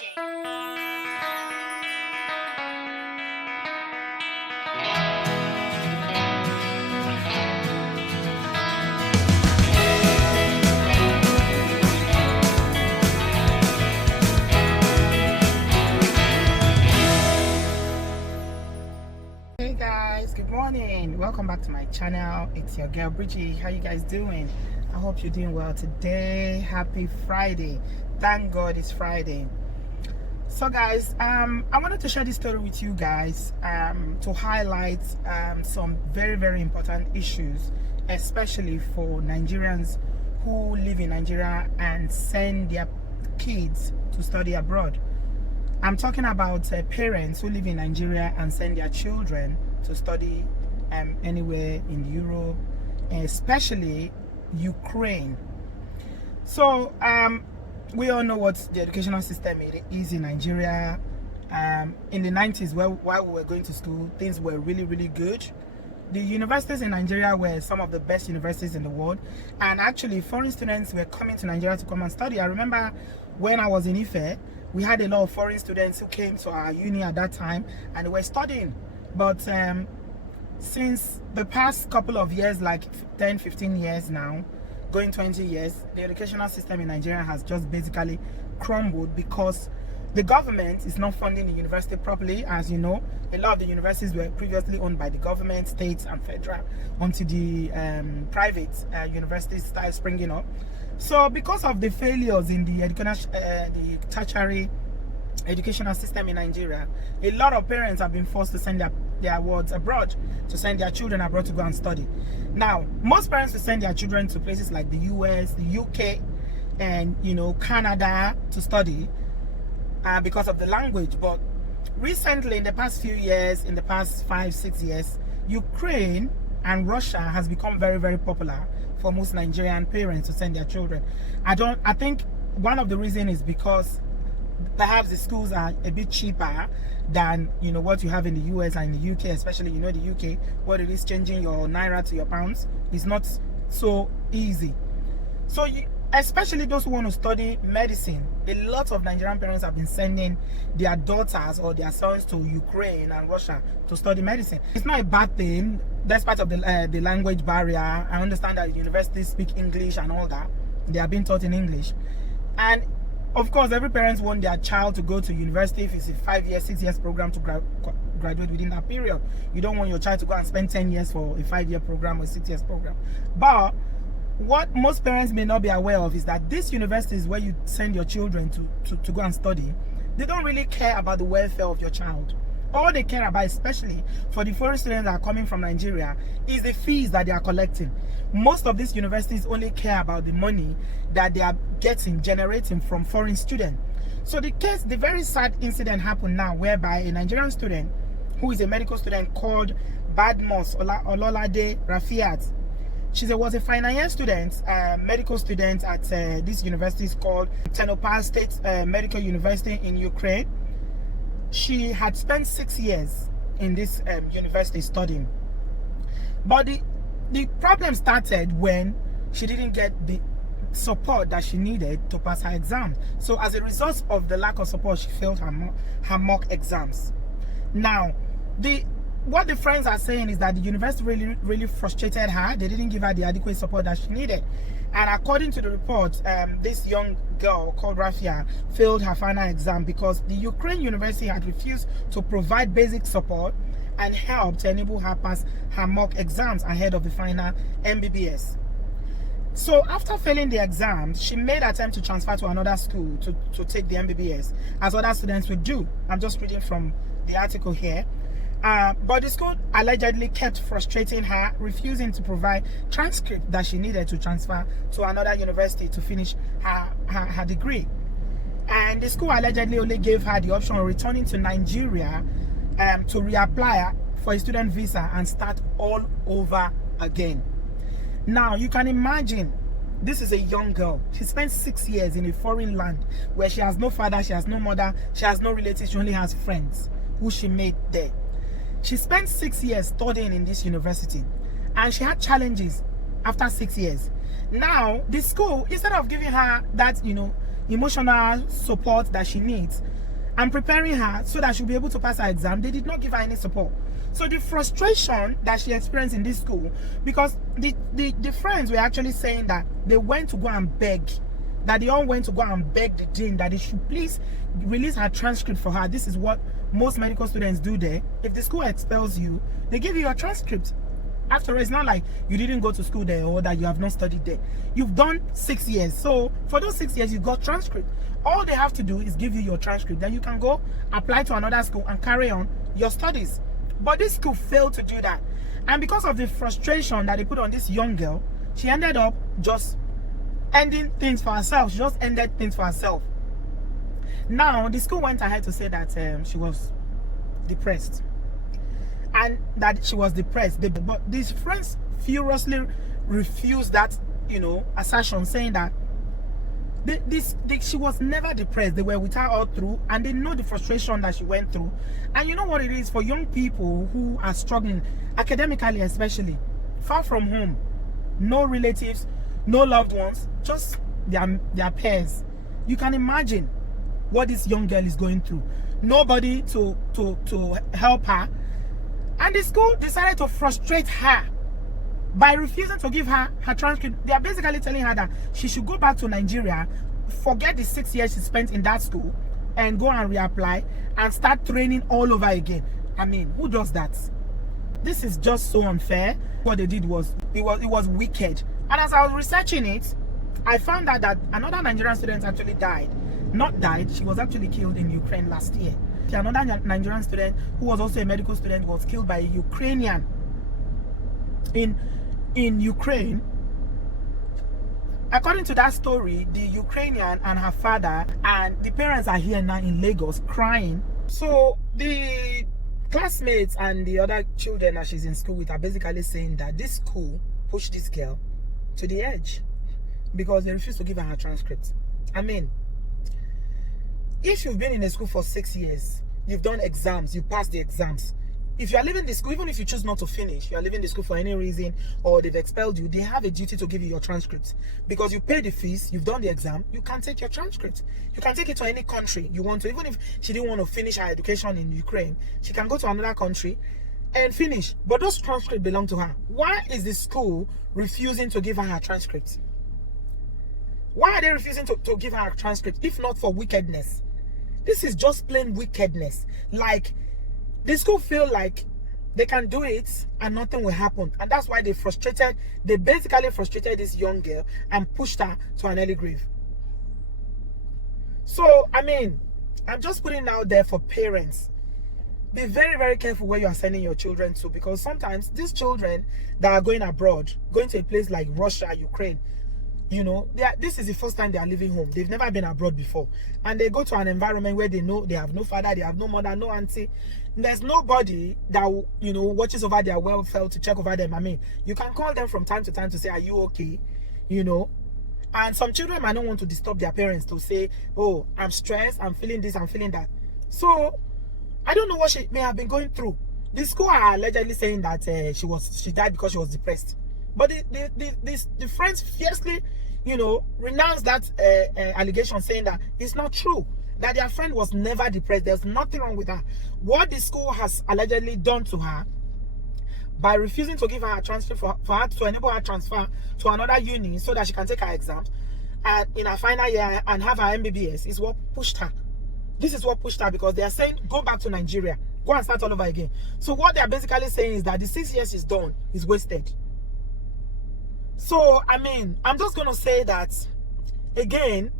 Hey guys, good morning. Welcome back to my channel. It's your girl Bridgie. How you guys doing? I hope you're doing well today. Happy Friday. Thank God it's Friday. So guys, I wanted to share this story with you guys to highlight some very important issues, especially for Nigerians who live in Nigeria and send their kids to study abroad. I'm talking about parents who live in Nigeria and send their children to study anywhere in Europe, especially Ukraine. So we all know what the educational system is in Nigeria. In the 90s, while we were going to school, things were really good. The universities in Nigeria were some of the best universities in the world, and actually foreign students were coming to Nigeria to come and study. I remember when I was in Ife, we had a lot of foreign students who came to our uni at that time and they were studying. But since the past couple of years, like 10-15 years now, going 20 years, the educational system in Nigeria has just basically crumbled because the government is not funding the university properly. As you know, a lot of the universities were previously owned by the government, states and federal, until the private universities started springing up. So because of the failures in the tertiary educational system in Nigeria, a lot of parents have been forced to send their wards abroad, to send their children abroad to go and study. Now, most parents will send their children to places like the US, the UK, and Canada to study because of the language. But recently, in the past few years, in the past 5-6 years, Ukraine and Russia has become very popular for most Nigerian parents to send their children. I think one of the reasons is because perhaps the schools are a bit cheaper than what you have in the US and in the UK, especially the UK, what it is changing your naira to your pounds is not so easy. So especially those who want to study medicine, a lot of Nigerian parents have been sending their daughters or their sons to Ukraine and Russia to study medicine. It's not a bad thing. That's part of the language barrier. I understand that universities speak English and all that. They are being taught in English. And of course, every parent wants their child to go to university if it's a 5-year, 6 years program to graduate within that period. You don't want your child to go and spend 10 years for a 5-year program or 6 years program. But what most parents may not be aware of is that these universities where you send your children to go and study, they don't really care about the welfare of your child. All they care about, especially for the foreign students that are coming from Nigeria, is the fees that they are collecting. Most of these universities only care about the money that they are generating from foreign students. So the very sad incident happened now, whereby a Nigerian student who is a medical student called Badmus Ololade Rafiat, she was a final year student, medical student at this university is called Ternopil State Medical University in Ukraine. She had spent 6 years in this university studying. But the problem started when she didn't get the support that she needed to pass her exam. So as a result of the lack of support, she failed her mock exams. Now, what the friends are saying is that the university really frustrated her. They didn't give her the adequate support that she needed. And according to the report, this young girl called Rafia failed her final exam because the Ukraine university had refused to provide basic support and help to enable her pass her mock exams ahead of the final MBBS. So after failing the exams, she made an attempt to transfer to another school to take the MBBS, as other students would do. I'm just reading from the article here. But the school allegedly kept frustrating her, refusing to provide transcript that she needed to transfer to another university to finish her degree. And the school allegedly only gave her the option of returning to Nigeria to reapply for a student visa and start all over again. Now, you can imagine, this is a young girl. She spent 6 years in a foreign land where she has no father, she has no mother, she has no relatives, she only has friends who she made there. She spent 6 years studying in this university and she had challenges after 6 years. Now, the school, instead of giving her that, emotional support that she needs and preparing her so that she'll be able to pass her exam, they did not give her any support. So the frustration that she experienced in this school, because the friends were actually saying that they went to go and beg, that they all went to go and beg the dean that they should please release her transcript for her. This is what most medical students do there. If the school expels you, they give you your transcript. After all, it's not like you didn't go to school there or that you have not studied there. You've done 6 years. So for those 6 years, you got transcript. All they have to do is give you your transcript. Then you can go apply to another school and carry on your studies. But this school failed to do that. And because of the frustration that they put on this young girl, she ended up just ending things for herself. She just ended things for herself. Now, the school went ahead to say that she was depressed. And that she was depressed. But these friends furiously refused that, assertion, saying that she was never depressed. They were with her all through, and they know the frustration that she went through. And you know what it is for young people who are struggling academically, especially far from home, no relatives, no loved ones, just their peers. You can imagine what this young girl is going through. Nobody to help her. And the school decided to frustrate her by refusing to give her her transcript. They are basically telling her that she should go back to Nigeria, forget the 6 years she spent in that school, and go and reapply and start training all over again. I mean, who does that? This is just so unfair. What they did was, it was wicked. And as I was researching it, I found out that another Nigerian student actually died. Not died, she was actually killed in Ukraine last year. Another Nigerian student who was also a medical student was killed by a Ukrainian in Ukraine. According to that story, the Ukrainian and her father and the parents are here now in Lagos crying. So the classmates and the other children that she's in school with are basically saying that this school pushed this girl to the edge because they refused to give her her transcript. I mean, if you've been in a school for 6 years, you've done exams, you passed the exams. If you are leaving the school, even if you choose not to finish, you are leaving the school for any reason or they've expelled you, they have a duty to give you your transcript. Because you pay the fees, you've done the exam, you can take your transcript. You can take it to any country you want to. Even if she didn't want to finish her education in Ukraine, she can go to another country and finish. But those transcripts belong to her. Why is the school refusing to give her her transcript? Why are they refusing to give her a transcript if not for wickedness? This is just plain wickedness. Like, the school feel like they can do it and nothing will happen. And that's why they basically frustrated this young girl and pushed her to an early grave. So, I mean, I'm just putting it out there for parents. Be very, very careful where you are sending your children to, because sometimes these children that are going abroad, going to a place like Russia, Ukraine, this is the first time they are leaving home. They've never been abroad before. And they go to an environment where they know they have no father, they have no mother, no auntie. There's nobody that, watches over their welfare to check over them. I mean, you can call them from time to time to say, are you okay? And some children might not want to disturb their parents to say, oh, I'm stressed, I'm feeling this, I'm feeling that. So, I don't know what she may have been going through. The school are allegedly saying that she died because she was depressed. But the friends fiercely, renounced that allegation, saying that it's not true, that their friend was never depressed. There's nothing wrong with her. What the school has allegedly done to her by refusing to give her a transfer for her to enable her transfer to another uni so that she can take her exams and in her final year and have her MBBS is what pushed her. This is what pushed her, because they are saying go back to Nigeria, go and start all over again. So what they are basically saying is that the 6 years is done, is wasted. So, I mean, I'm just going to say that, again,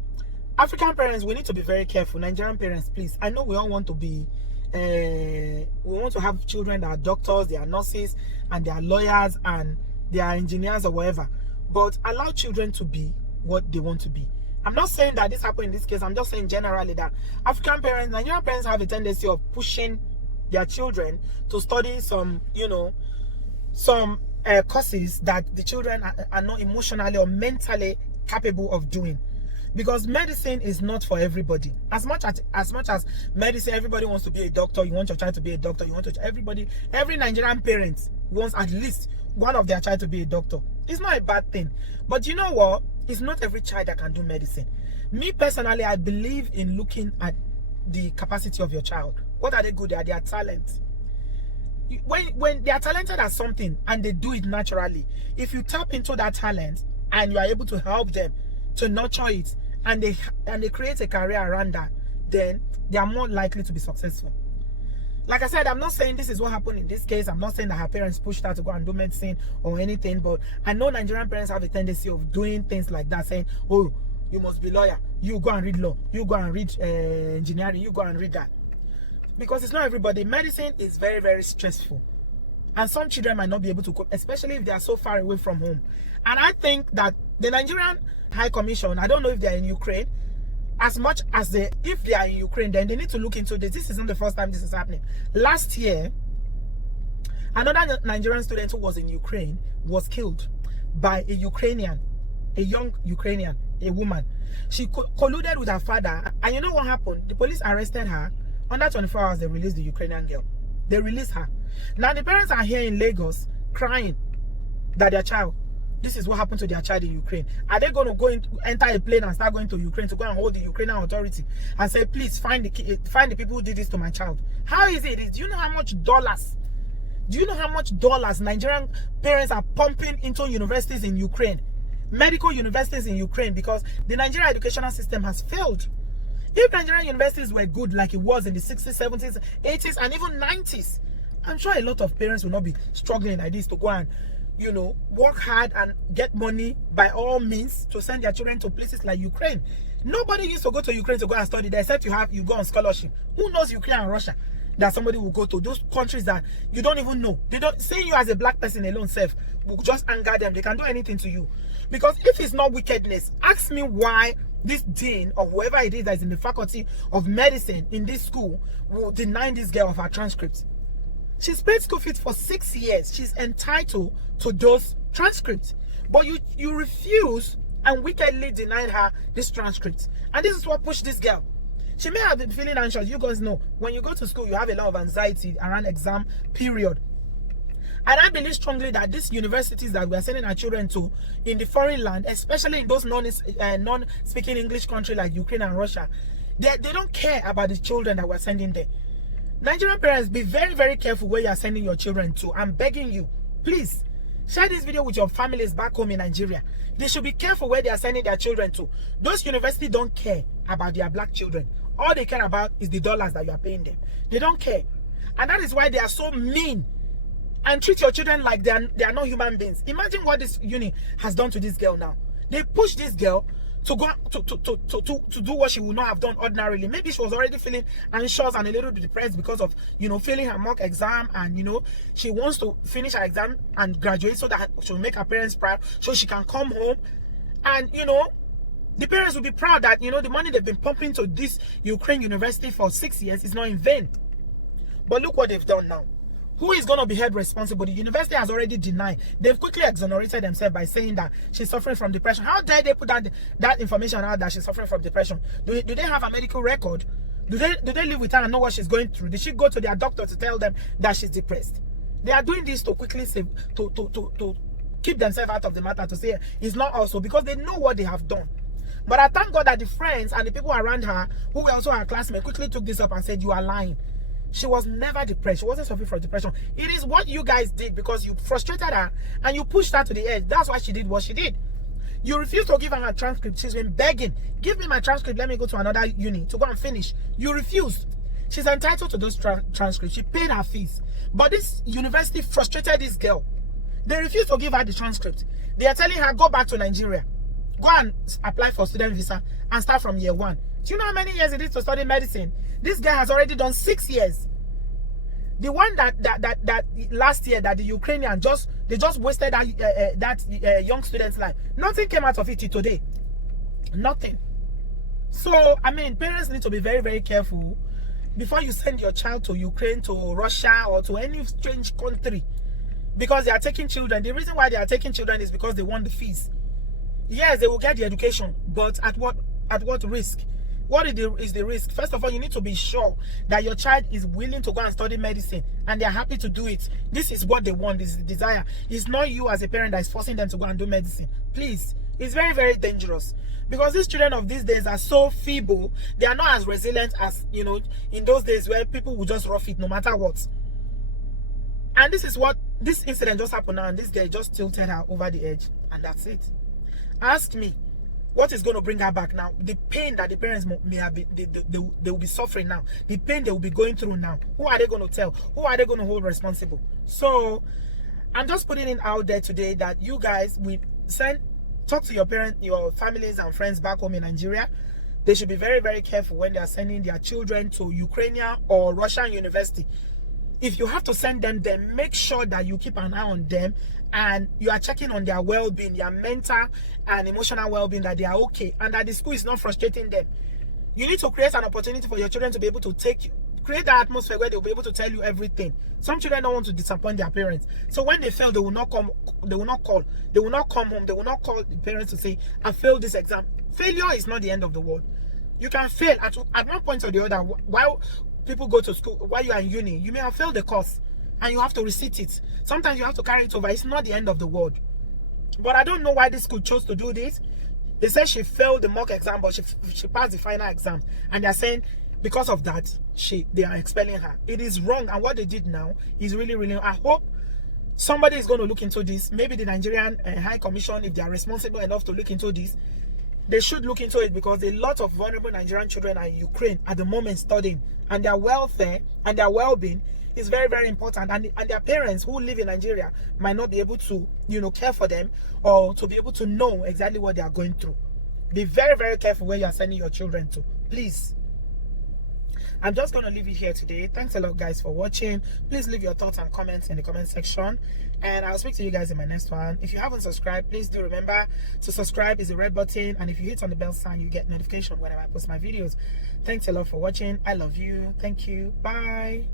African parents, we need to be very careful. Nigerian parents, please. I know we all want to be, we want to have children that are doctors, they are nurses, and they are lawyers, and they are engineers or whatever. But allow children to be what they want to be. I'm not saying that this happened in this case. I'm just saying generally that African parents, Nigerian parents have a tendency of pushing their children to study some, some courses that the children are not emotionally or mentally capable of doing, because medicine is not for everybody. As much as medicine, everybody wants to be a doctor. You want your child to be a doctor. Every Nigerian parent wants at least one of their child to be a doctor. It's not a bad thing, but you know what? It's not every child that can do medicine. Me personally, I believe in looking at the capacity of your child. What are they good at? Their talent. When they are talented at something and they do it naturally, if you tap into that talent and you are able to help them to nurture it, and they create a career around that, then they are more likely to be successful. Like I said, I'm not saying this is what happened in this case. I'm not saying that her parents pushed her to go and do medicine or anything, but I know Nigerian parents have a tendency of doing things like that, saying, oh, you must be lawyer, you go and read law, you go and read engineering, you go and read that. Because it's not everybody. Medicine is very, very stressful. And some children might not be able to cope, especially if they are so far away from home. And I think that the Nigerian High Commission, I don't know if they are in Ukraine, as much as if they are in Ukraine, then they need to look into this. This isn't the first time this is happening. Last year, another Nigerian student who was in Ukraine was killed by a Ukrainian, a young Ukrainian, a woman. She colluded with her father, and you know what happened? The police arrested her. Under 24 hours, they released the Ukrainian girl. They released her. Now the parents are here in Lagos crying that their child, this is what happened to their child in Ukraine. Are they going to enter a plane and start going to Ukraine to go and hold the Ukrainian authority and say, please find the people who did this to my child? How is it? Do you know how much dollars? Do you know how much dollars Nigerian parents are pumping into universities in Ukraine? Medical universities in Ukraine, because the Nigerian educational system has failed. If Nigerian universities were good like it was in the 60s, 70s, 80s, and even 90s, I'm sure a lot of parents will not be struggling like this to go and, you know, work hard and get money by all means to send their children to places like Ukraine. Nobody used to go to Ukraine to go and study there, except you go on scholarship. Who knows Ukraine and Russia that somebody will go to? Those countries that you don't even know. They don't, seeing you as a black person alone self will just anger them. They can do anything to you. Because if it's not wickedness, ask me why this dean or whoever it is that is in the faculty of medicine in this school will deny this girl of her transcripts. She's paid school fees for 6 years. She's entitled to those transcripts. But you refuse and wickedly denied her this transcript. And this is what pushed this girl. She may have been feeling anxious. You guys know, when you go to school, you have a lot of anxiety around exam period. And I believe strongly that these universities that we are sending our children to in the foreign land, especially in those non-speaking English countries like Ukraine and Russia, they don't care about the children that we're sending there. Nigerian parents, be very, very careful where you are sending your children to. I'm begging you, please, share this video with your families back home in Nigeria. They should be careful where they are sending their children to. Those universities don't care about their black children. All they care about is the dollars that you are paying them. They don't care. And that is why they are so mean and treat your children like they are not human beings. Imagine what this uni has done to this girl now. They push this girl to go to do what she would not have done ordinarily. Maybe she was already feeling anxious and a little bit depressed because of, you know, failing her mock exam, and, you know, she wants to finish her exam and graduate so that she'll make her parents proud, so she can come home. And, you know, the parents will be proud that, you know, the money they've been pumping to this Ukraine university for 6 years is not in vain. But look what they've done now. Who is going to be held responsible? The university has already denied. They've quickly exonerated themselves by saying that she's suffering from depression. How dare they put that information out that she's suffering from depression? Do they have a medical record? Do they live with her and know what she's going through? Did she go to their doctor to tell them that she's depressed? They are doing this to quickly save, to keep themselves out of the matter, to say it's not also, because they know what they have done. But I thank God that the friends and the people around her, who were also her classmates, quickly took this up and said, you are lying. She was never depressed. She wasn't suffering from depression. It is what you guys did, because you frustrated her and you pushed her to the edge. That's why she did what she did. You refused to give her her transcript. She's been begging, give me my transcript, let me go to another uni to go and finish. You refused. She's entitled to those transcripts. She paid her fees. But this university frustrated this girl. They refused to give her the transcript. They are telling her, go back to Nigeria. Go and apply for student visa and start from year 1. Do you know how many years it is to study medicine? This guy has already done 6 years. The one that last year that the Ukrainian just wasted that young student's life. Nothing came out of it till today. Nothing. So I mean, parents need to be very, very careful before you send your child to Ukraine, to Russia, or to any strange country, because they are taking children. The reason why they are taking children is because they want the fees. Yes, they will get the education, but at what risk? What is the risk? First of all, you need to be sure that your child is willing to go and study medicine and they're happy to do it. This is what they want, this is the desire. It's not you as a parent that is forcing them to go and do medicine. Please, It's very, very dangerous, because these children of these days are so feeble. They are not as resilient as, you know, in those days where people would just rough it no matter what. And this is what this incident just happened now, and this guy just tilted her over the edge, and that's it. Ask me, what is going to bring her back now? The pain that the parents may have been, they will be suffering now. The pain they will be going through now. Who are they going to tell? Who are they going to hold responsible? So I'm just putting it out there today that you guys will talk to your parents, your families and friends back home in Nigeria. They should be very, very careful when they are sending their children to Ukrainian or Russian university. If you have to send them, then make sure that you keep an eye on them and you are checking on their well-being, their mental and emotional well-being, that they are okay and that the school is not frustrating them. You need to create an opportunity for your children to be able to create that atmosphere where they'll be able to tell you everything. Some children don't want to disappoint their parents. So when they fail, they will not come home, they will not call the parents to say, I failed this exam. Failure is not the end of the world. You can fail at one point or the other. While people go to school, while you are in uni, you may have failed the course and you have to resit it. Sometimes you have to carry it over. It's not the end of the world. But I don't know why this school chose to do this. They said she failed the mock exam, but she passed the final exam, and they're saying because of that they are expelling her. It is wrong, and what they did now is really, really. I hope somebody is going to look into this. Maybe the Nigerian High Commission, if they are responsible enough to look into this, they should look into it, because a lot of vulnerable Nigerian children are in Ukraine at the moment studying, and their welfare and their well-being is very, very important. And their parents who live in Nigeria might not be able to, you know, care for them or to be able to know exactly what they are going through. Be very, very careful where you are sending your children to, please. I'm just going to leave it here today. Thanks a lot, guys, for watching. Please leave your thoughts and comments in the comment section, and I'll speak to you guys in my next one. If you haven't subscribed, please do remember to subscribe. Is the red button, and if you hit on the bell sign, you get notification whenever I post my videos. Thanks a lot for watching. I love you. Thank you. Bye.